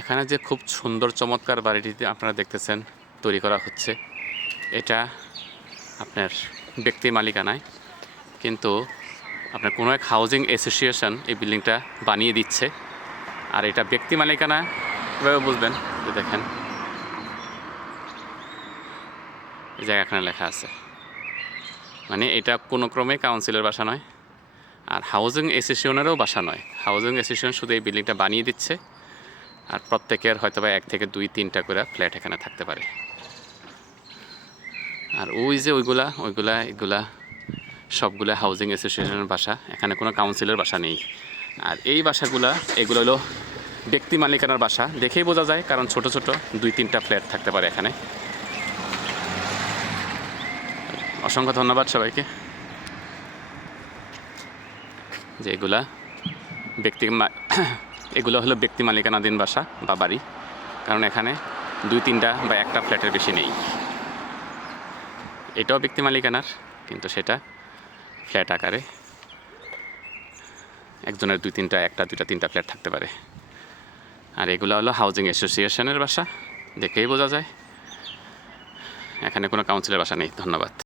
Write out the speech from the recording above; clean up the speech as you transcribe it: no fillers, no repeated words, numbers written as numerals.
এখানে যে খুব সুন্দর চমৎকার বাড়িটিতে আপনারা দেখতেছেন তৈরি করা হচ্ছে, এটা আপনার ব্যক্তি মালিকানায়, কিন্তু আপনার কোনো এক হাউজিং অ্যাসোসিয়েশন এই বিল্ডিংটা বানিয়ে দিচ্ছে। আর এটা ব্যক্তি মালিকানা কীভাবে বুঝবেন, যে দেখেন এই জায়গা এখানে লেখা আছে, মানে এটা কোনো ক্রমে কাউন্সিলের বাসা নয়, আর হাউজিং অ্যাসোসিয়েশনেরও বাসা নয়। হাউজিং অ্যাসোসিয়েশন শুধু এই বিল্ডিংটা বানিয়ে দিচ্ছে, আর প্রত্যেকের হয়তো বা 1 থেকে 2-3টা করে ফ্ল্যাট এখানে থাকতে পারে। আর ওই যে এগুলা সবগুলা হাউজিং অ্যাসোসিয়েশনের বাসা, এখানে কোনো কাউন্সিলের বাসা নেই। আর এই এগুলো হলো ব্যক্তি মালিকানার বাসা, দেখেই বোঝা যায়, কারণ ছোট ছোট 2-3টা ফ্ল্যাট থাকতে পারে এখানে। অসংখ্য ধন্যবাদ সবাইকে। যে এগুলো হলো ব্যক্তি মালিকানাধীন বাসা বা বাড়ি, কারণ এখানে 2-3টা বা 1টা ফ্ল্যাটের বেশি নেই। এটাও ব্যক্তি মালিকানার, কিন্তু সেটা ফ্ল্যাট আকারে একজনের 2-3টা, 1টা 2টা 3টা ফ্ল্যাট থাকতে পারে। আর এগুলো হলো হাউজিং অ্যাসোসিয়েশনের বাসা, দেখেই বোঝা যায়, এখানে কোনো কাউন্সিলের বাসা নেই। ধন্যবাদ।